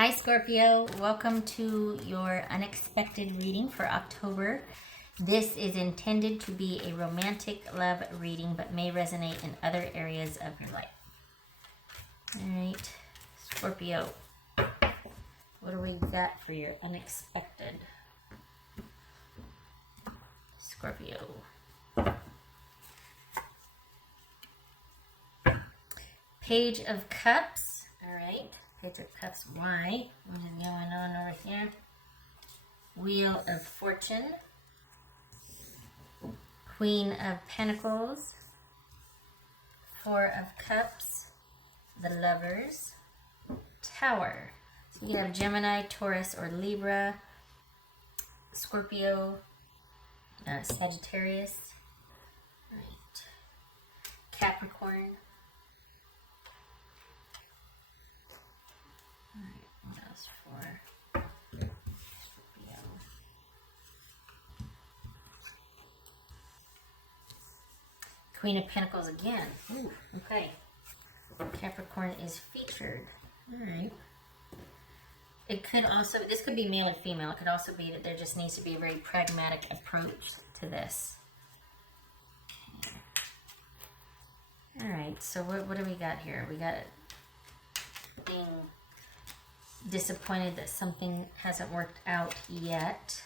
Hi Scorpio, welcome to your unexpected reading for October. This is intended to be a romantic love reading, but may resonate in other areas of your life. Alright, Scorpio, what do we got for your unexpected? Scorpio. Page of Cups, alright. Page of Cups, why? What is going on over here? Wheel of Fortune. Queen of Pentacles. Four of Cups. The Lovers. Tower. So you have Gemini, Taurus, or Libra. Scorpio. Sagittarius. Right. Capricorn. For Scorpio. Queen of Pentacles again. Ooh, okay. Capricorn is featured. Alright. It could also, this could be male or female. It could also be that there just needs to be a very pragmatic approach to this. Alright, so what do we got here? We got being disappointed that something hasn't worked out yet.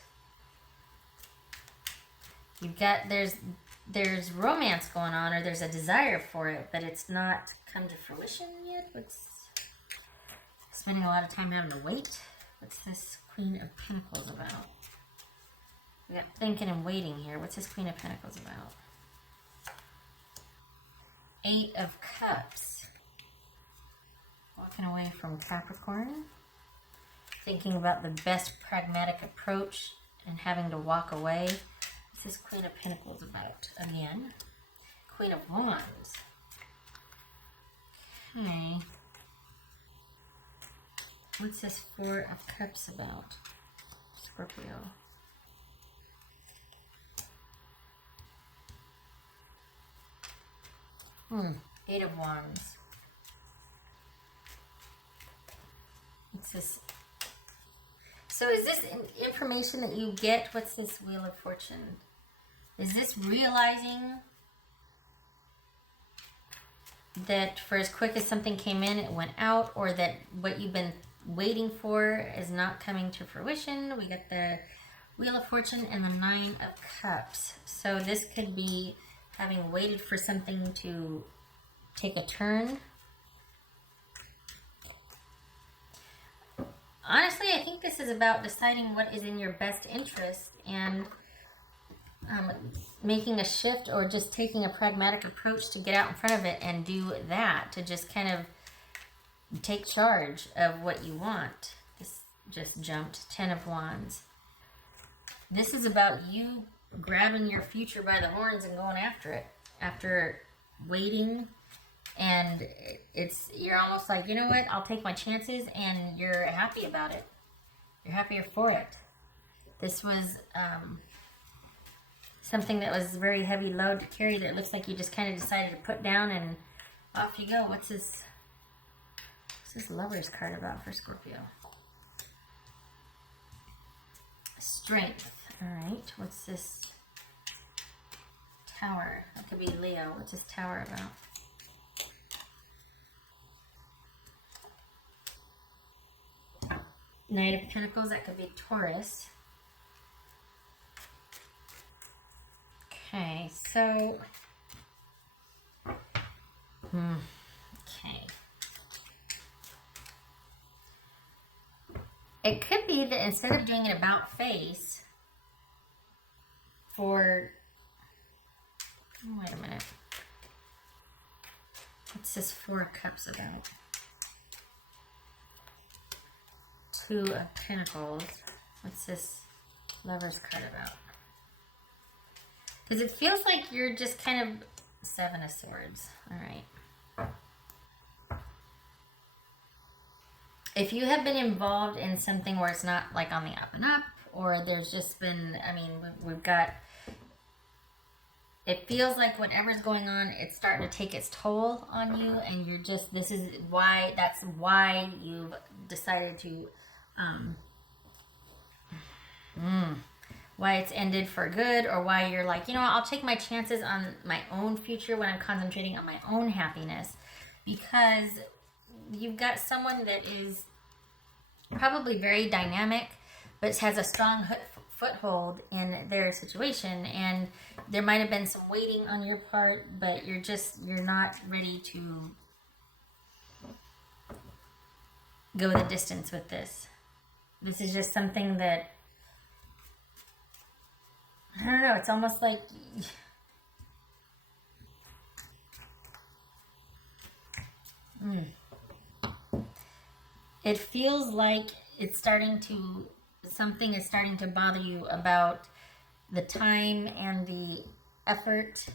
You've got, there's romance going on, or there's a desire for it, but it's not come to fruition yet. What's spending a lot of time having to wait? What's this Queen of Pentacles about? We got thinking and waiting here. What's this Queen of Pentacles about? Eight of Cups. Walking away from Capricorn. Thinking about the best pragmatic approach and having to walk away. What's this Queen of Pentacles about? Again. Queen of Wands. Okay. What's this Four of Cups about? Scorpio. Eight of Wands. What's this? So is this information that you get? What's this Wheel of Fortune? Is this realizing that for as quick as something came in, it went out, or that what you've been waiting for is not coming to fruition? We got the Wheel of Fortune and the Nine of Cups. So this could be having waited for something to take a turn. Honestly, I think this is about deciding what is in your best interest and making a shift, or just taking a pragmatic approach to get out in front of it and do that, to just kind of take charge of what you want. This just jumped. 10 of Wands. This is about you grabbing your future by the horns and going after it after waiting. And you're almost like, you know what, I'll take my chances, and you're happy about it. You're happier for it. This was something that was a very heavy load to carry that it looks like you just kind of decided to put down, and off you go. What's this Lover's card about for Scorpio? Strength. Alright, what's this Tower? That could be Leo. What's this Tower about? Knight of Pentacles, that could be Taurus. Okay, so okay. It could be that instead of doing an about face for, wait a minute. What's this Four of Cups about? Two of Pentacles. What's this Lover's card about? Because it feels like you're just kind of Seven of Swords. Alright. If you have been involved in something where it's not like on the up and up, or there's just been, I mean, we've got, it feels like whatever's going on, it's starting to take its toll on you, and you're just, that's why you've decided to, why it's ended for good, or why you're like, you know, I'll take my chances on my own future when I'm concentrating on my own happiness, because you've got someone that is probably very dynamic, but has a strong foothold in their situation, and there might have been some waiting on your part, but you're not ready to go the distance with this. This is just something that, I don't know, it's almost like it feels like something is starting to bother you about the time and the effort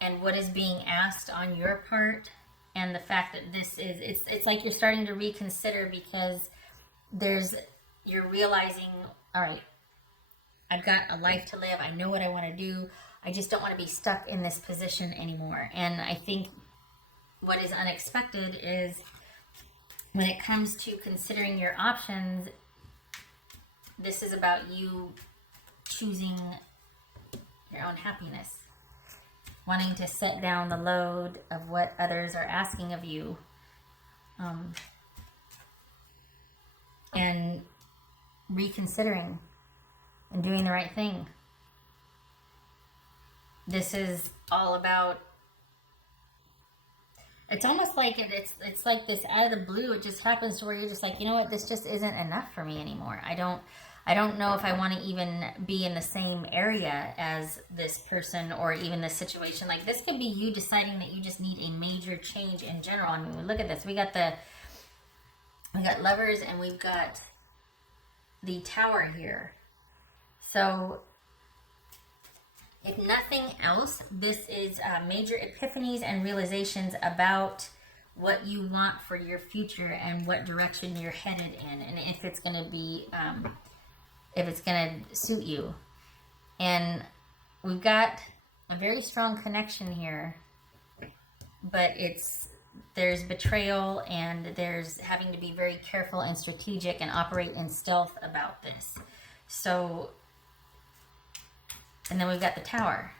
and what is being asked on your part, and the fact that it's like you're starting to reconsider, because you're realizing, all right, I've got a life to live. I know what I want to do. I just don't want to be stuck in this position anymore. And I think what is unexpected is when it comes to considering your options, this is about you choosing your own happiness, wanting to set down the load of what others are asking of you, and reconsidering and doing the right thing. This is all about, it's almost like it's like this out of the blue. It just happens to where you're just like, you know what, this just isn't enough for me anymore. I don't know if I want to even be in the same area as this person, or even this situation. Like, this could be you deciding that you just need a major change in general. I mean, look at this. We got Lovers, and we've got the Tower here. So, if nothing else, this is major epiphanies and realizations about what you want for your future and what direction you're headed in, and if it's going to be, if it's going to suit you. And we've got a very strong connection here, but there's betrayal, and there's having to be very careful and strategic and operate in stealth about this. So, and then we've got the Tower.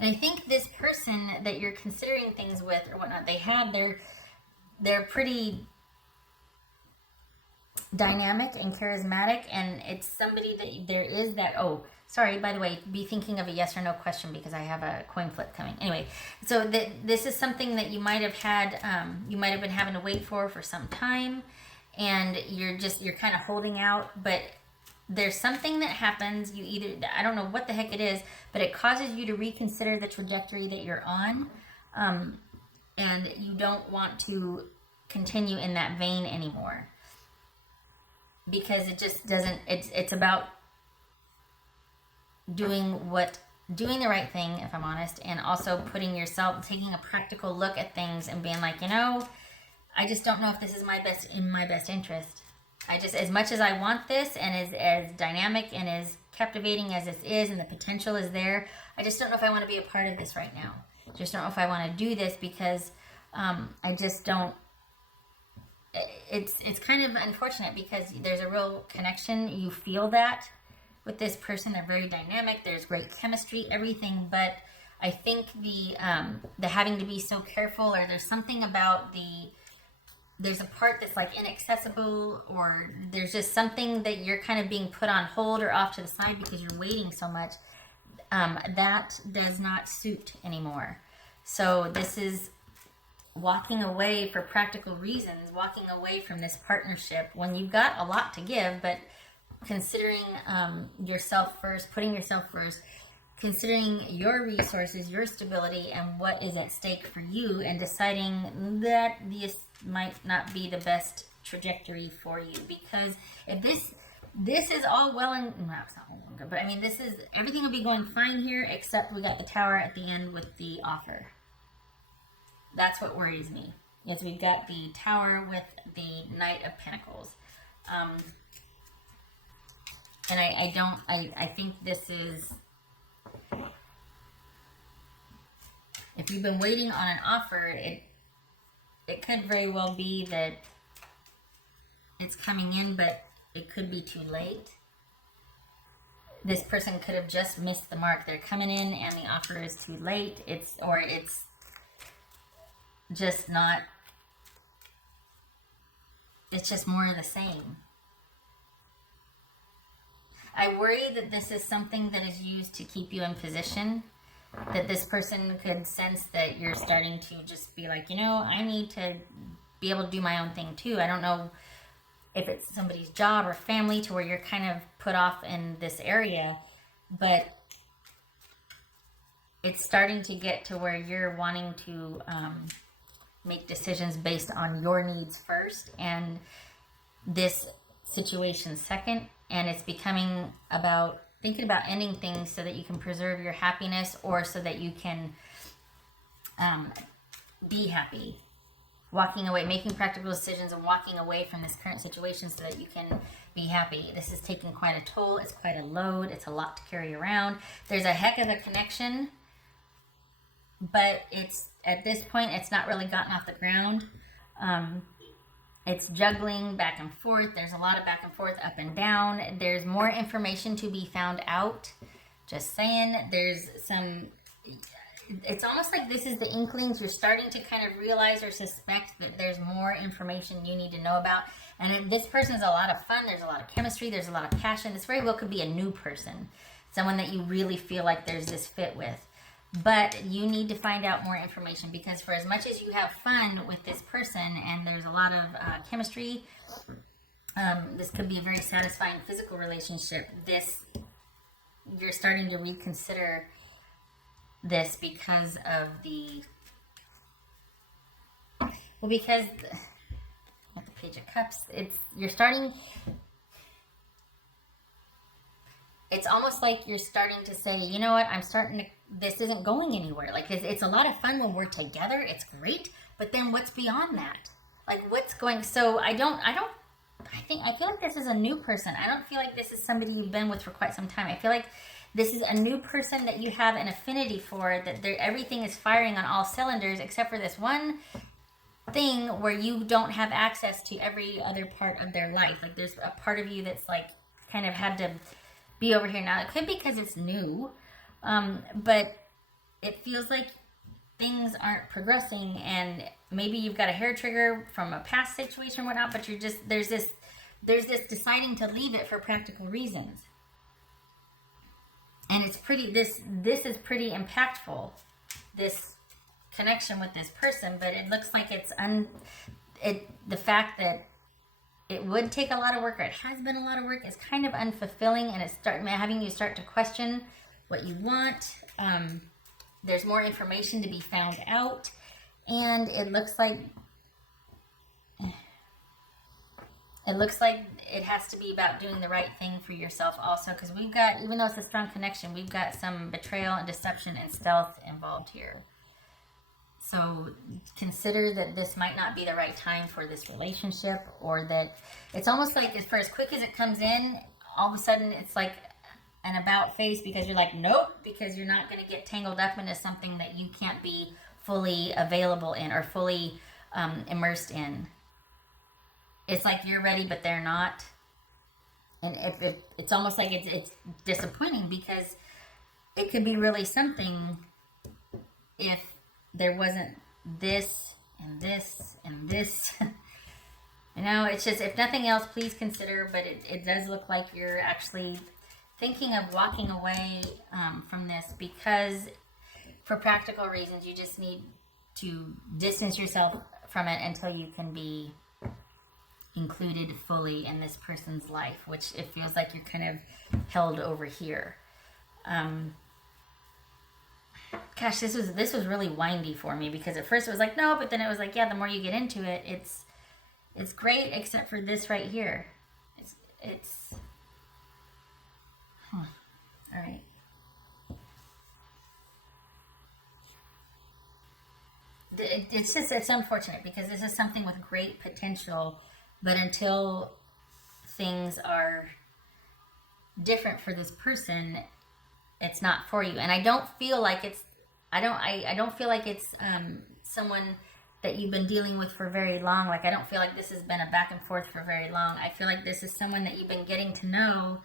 And I think this person that you're considering things with or whatnot, they're pretty dynamic and charismatic, and it's somebody that there is that, oh, sorry, by the way, be thinking of a yes or no question, because I have a coin flip coming. Anyway, so this is something that you might have been having to wait for some time, and you're kind of holding out, but there's something that happens. I don't know what the heck it is, but it causes you to reconsider the trajectory that you're on, and you don't want to continue in that vein anymore, because it just doesn't, it's about doing the right thing, if I'm honest, and also taking a practical look at things and being like, you know, I just don't know if this is in my best interest. As much as I want this, and as dynamic and as captivating as this is, and the potential is there, I just don't know if I want to be a part of this right now. Just don't know if I want to do this, because I just don't. It's kind of unfortunate, because there's a real connection. You feel that with this person. They're very dynamic. There's great chemistry, everything. But I think the having to be so careful, or there's something about there's a part that's like inaccessible, or there's just something that you're kind of being put on hold or off to the side because you're waiting so much. That does not suit anymore. So this is walking away for practical reasons, walking away from this partnership when you've got a lot to give, but considering yourself first, putting yourself first, considering your resources, your stability, and what is at stake for you, and deciding that this might not be the best trajectory for you. Because if this is all well and, no, it's not all longer, but I mean, everything will be going fine here, except we got the Tower at the end with the offer. That's what worries me. Is we've got the Tower with the Knight of Pentacles. And I think this is, If you've been waiting on an offer, it could very well be that it's coming in, but it could be too late. This person could have just missed the mark. They're coming in and the offer is too late. It's just not, it's just more of the same. I worry that this is something that is used to keep you in position, that this person could sense that you're starting to just be like, I need to be able to do my own thing too. I don't know if it's somebody's job or family to where you're kind of put off in this area, but it's starting to get to where you're wanting to make decisions based on your needs first and this situation second, and it's becoming about thinking about ending things so that you can preserve your happiness or so that you can be happy. Walking away, making practical decisions and walking away from this current situation so that you can be happy. This is taking quite a toll. It's quite a load. It's a lot to carry around. There's a heck of a connection, but it's at this point, it's not really gotten off the ground. It's juggling back and forth. There's a lot of back and forth, up and down. There's more information to be found out. Just saying, there's some... It's almost like this is the inklings. You're starting to kind of realize or suspect that there's more information you need to know about. And this person is a lot of fun. There's a lot of chemistry. There's a lot of passion. This very well could be a new person. Someone that you really feel like there's this fit with. But you need to find out more information, because for as much as you have fun with this person and there's a lot of chemistry, this could be a very satisfying physical relationship. You're starting to reconsider this because of because at the Page of Cups, it's almost like you're starting to say, you know what, this isn't going anywhere. Like, it's a lot of fun when we're together, it's great, but then what's beyond that? Like, what's going, so I feel like this is a new person. I don't feel like this is somebody you've been with for quite some time. I feel like this is a new person that you have an affinity for, that everything is firing on all cylinders except for this one thing where you don't have access to every other part of their life. Like, there's a part of you that's like kind of had to be over here now. It could be because it's new, but it feels like things aren't progressing, and maybe you've got a hair trigger from a past situation or whatnot, but there's this deciding to leave it for practical reasons. And it's this is pretty impactful, this connection with this person, but it looks like the fact that it would take a lot of work, or it has been a lot of work, is kind of unfulfilling, and it's having you start to question what you want. There's more information to be found out, and it looks like it has to be about doing the right thing for yourself also, because we've got, even though it's a strong connection, we've got some betrayal and deception and stealth involved here. So consider that this might not be the right time for this relationship, or that it's almost like for as quick as it comes in, all of a sudden it's like an about face, because you're like, nope, because you're not going to get tangled up into something that you can't be fully available in or fully immersed in. It's like you're ready, but they're not. And it's almost like it's disappointing, because it could be really something if there wasn't this and this and this. It's just, if nothing else, please consider, but it does look like you're actually thinking of walking away from this, because for practical reasons, you just need to distance yourself from it until you can be included fully in this person's life, which it feels like you're kind of held over here. Gosh, this was really windy for me, because at first it was like, no, but then it was like, yeah, the more you get into it, it's great, except for this right here. All right. It's unfortunate, because this is something with great potential, but until things are different for this person, it's not for you. And I don't feel like I don't feel like it's someone that you've been dealing with for very long. Like, I don't feel like this has been a back and forth for very long. I feel like this is someone that you've been getting to know,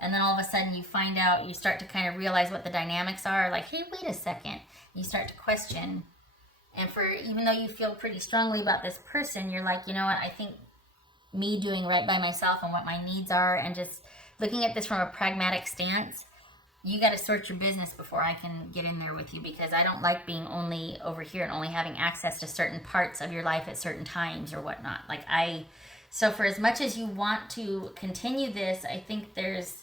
and then all of a sudden you find out, you start to kind of realize what the dynamics are. Like, hey, wait a second. You start to question. And even though you feel pretty strongly about this person, you're like, you know what, I think me doing right by myself and what my needs are, and just looking at this from a pragmatic stance, you got to sort your business before I can get in there with you, because I don't like being only over here and only having access to certain parts of your life at certain times or whatnot. So for as much as you want to continue this, I think there's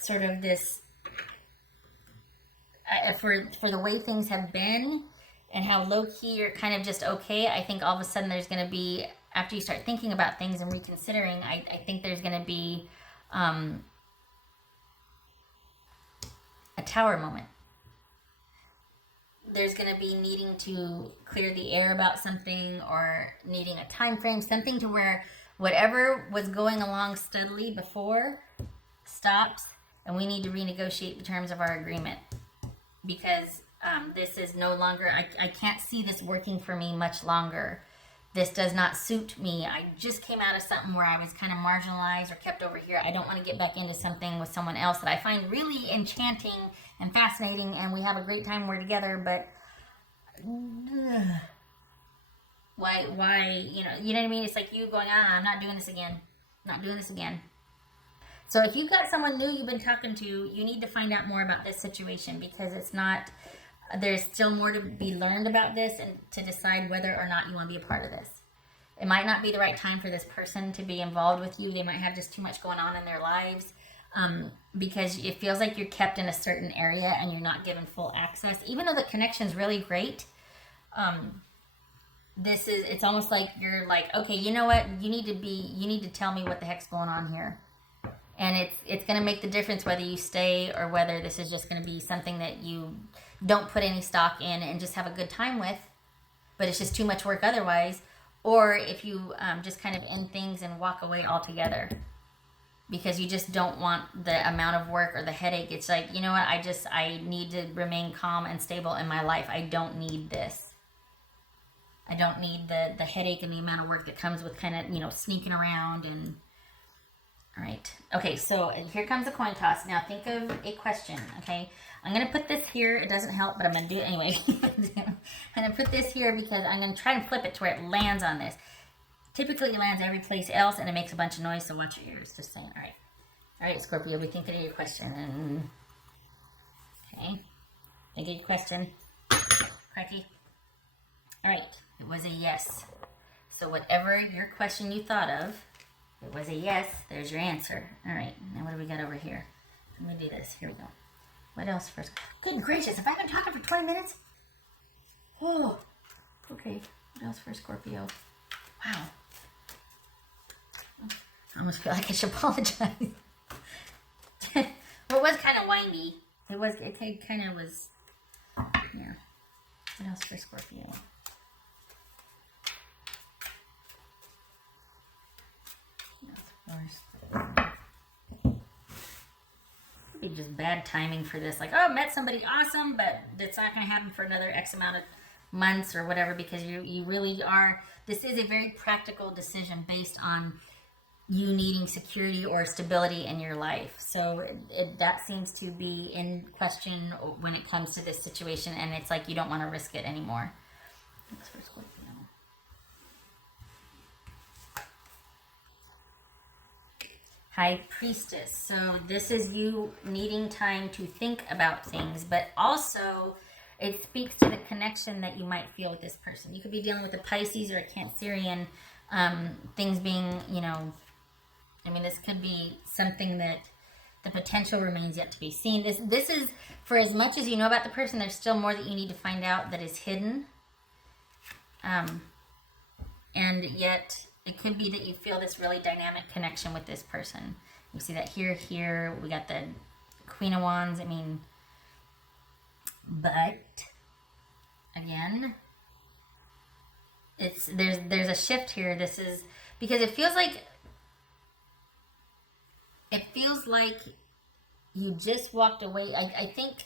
sort of this, for the way things have been and how low-key you're kind of just okay, I think all of a sudden there's going to be, after you start thinking about things and reconsidering, I think there's going to be a tower moment. There's going to be needing to clear the air about something, or needing a time frame, something to where whatever was going along steadily before stops, and we need to renegotiate the terms of our agreement, because this is no longer, I can't see this working for me much longer. This does not suit me. I just came out of something where I was kind of marginalized or kept over here. I don't want to get back into something with someone else that I find really enchanting and fascinating, and we have a great time, we're together, but why, you know what I mean? It's like you going, I'm not doing this again. Not doing this again. So if you've got someone new you've been talking to, you need to find out more about this situation, because it's not, there's still more to be learned about this, and to decide whether or not you want to be a part of this. It might not be the right time for this person to be involved with you. They might have just too much going on in their lives, because it feels like you're kept in a certain area and you're not given full access. Even though the connection's really great, it's almost like you're like, okay, you know what? You need to tell me what the heck's going on here. And it's going to make the difference whether you stay, or whether this is just going to be something that you don't put any stock in and just have a good time with, but it's just too much work otherwise. Or if you just kind of end things and walk away altogether, because you just don't want the amount of work or the headache. It's like, you know what, I need to remain calm and stable in my life. I don't need this. I don't need the headache and the amount of work that comes with kind of, sneaking around and... All right. Okay, so here comes a coin toss. Now think of a question, okay? I'm going to put this here. It doesn't help, but I'm going to do it anyway. I'm going to put this here because I'm going to try and flip it to where it lands on this. Typically, it lands every place else, and it makes a bunch of noise, so watch your ears. Just saying. All right. All right, Scorpio, be thinking of your question. Okay. Think of your question. Cracky. All right. It was a yes. So whatever your question you thought of, it was a yes. There's your answer. All right. Now what do we got over here? Let me do this. Here we go. What else first? Good gracious. Have I been talking for 20 minutes? Oh. Okay. What else for Scorpio? Wow. I almost feel like I should apologize. Well, it was kind of windy. It kind of was, yeah. What else for Scorpio? It'd be just bad timing for this. Like, oh, met somebody awesome, but it's not going to happen for another X amount of months or whatever, because you really are. This is a very practical decision based on you needing security or stability in your life. So that seems to be in question when it comes to this situation, and it's like you don't want to risk it anymore. Thanks for Scorpio. High Priestess. So this is you needing time to think about things, but also it speaks to the connection that you might feel with this person. You could be dealing with a Pisces or a Cancerian, things being, this could be something that the potential remains yet to be seen. This is, for as much as you know about the person, there's still more that you need to find out that is hidden. And yet it could be that you feel this really dynamic connection with this person. You see that here, we got the Queen of Wands. But again, there's a shift here. This is because it feels like you just walked away. I think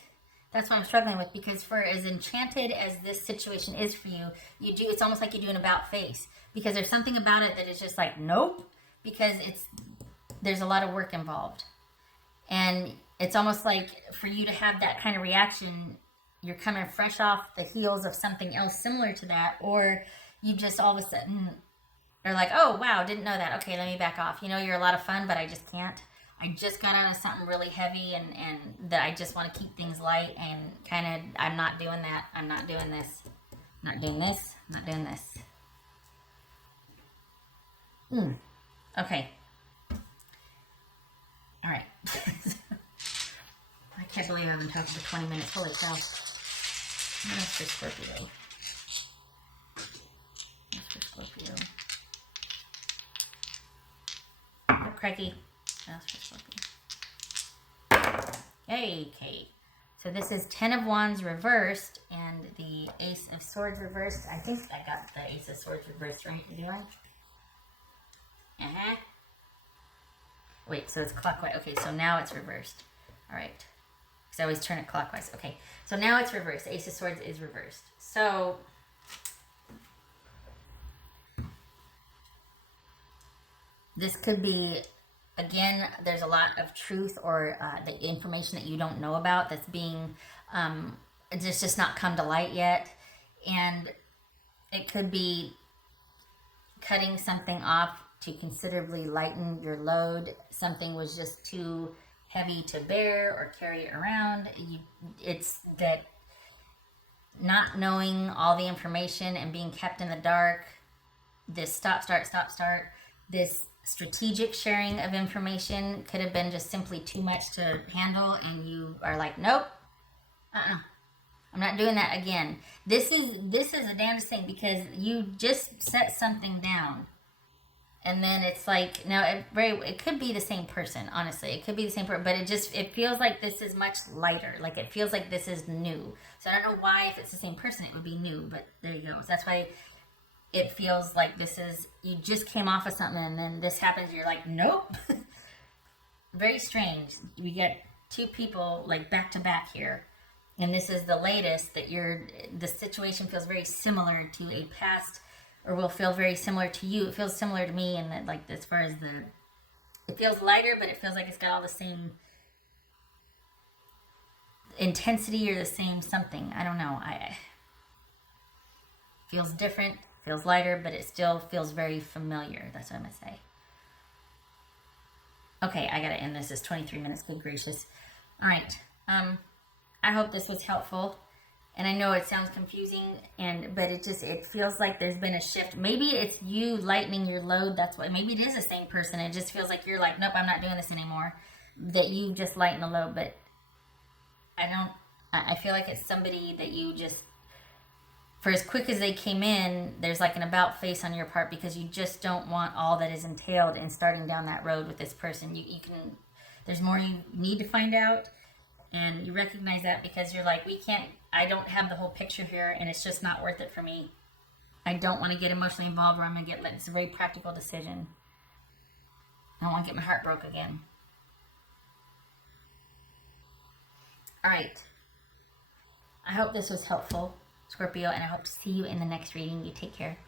That's what I'm struggling with, because for as enchanted as this situation is for you, it's almost like you do an about face, because there's something about it that is just like, nope, because there's a lot of work involved. And it's almost like for you to have that kind of reaction, you're coming fresh off the heels of something else similar to that, or you just all of a sudden are like, oh, wow, didn't know that. Okay, let me back off. You're a lot of fun, but I just can't. I just got out of something really heavy, and that I just want to keep things light, and kind of, I'm not doing that. I'm not doing this. Not doing this. Not doing this. Okay. All right. I can't believe I've been talking for 20 minutes. Holy cow. What else for Scorpio? What's for Scorpio? Oh, crikey. What else for Scorpio? Hey, Kate. So this is 10 of Wands reversed and the Ace of Swords reversed. I think I got the Ace of Swords reversed right, do I? Wait, so it's clockwise. Okay, so now it's reversed. All right. Because I always turn it clockwise. Okay, so now it's reversed. Ace of Swords is reversed. So this could be, again, there's a lot of truth or the information that you don't know about that's being, it's just not come to light yet. And it could be cutting something off to considerably lighten your load. Something was just too heavy to bear or carry around. It's that not knowing all the information and being kept in the dark, this stop, start, this strategic sharing of information could have been just simply too much to handle, and you are like, nope, I'm not doing that again. This is a damnedest thing, because you just set something down. And then it's like, now it could be the same person, honestly. It could be the same person, but it feels like this is much lighter. Like, it feels like this is new. So I don't know why, if it's the same person, it would be new, but there you go. So that's why it feels like this is, you just came off of something and then this happens, you're like, nope. Very strange. We get two people like back to back here. And this is the latest that the situation feels very similar to a past, or will feel very similar to you. It feels similar to me, and that, like, as far as it feels lighter, but it feels like it's got all the same intensity or the same something. I don't know. Feels different, feels lighter, but it still feels very familiar. That's what I'm gonna say. Okay, I gotta end this. It's 23 minutes. Good gracious. All right. I hope this was helpful. And I know it sounds confusing, but it feels like there's been a shift. Maybe it's you lightening your load. That's why. Maybe it is the same person. It just feels like you're like, nope, I'm not doing this anymore. That you just lighten the load, but I feel like it's somebody that you just, for as quick as they came in, there's like an about face on your part, because you just don't want all that is entailed in starting down that road with this person. There's more you need to find out. And you recognize that, because you're like, I don't have the whole picture here, and it's just not worth it for me. I don't want to get emotionally involved, or I'm going to it's a very practical decision. I don't want to get my heart broke again. All right. I hope this was helpful, Scorpio, and I hope to see you in the next reading. You take care.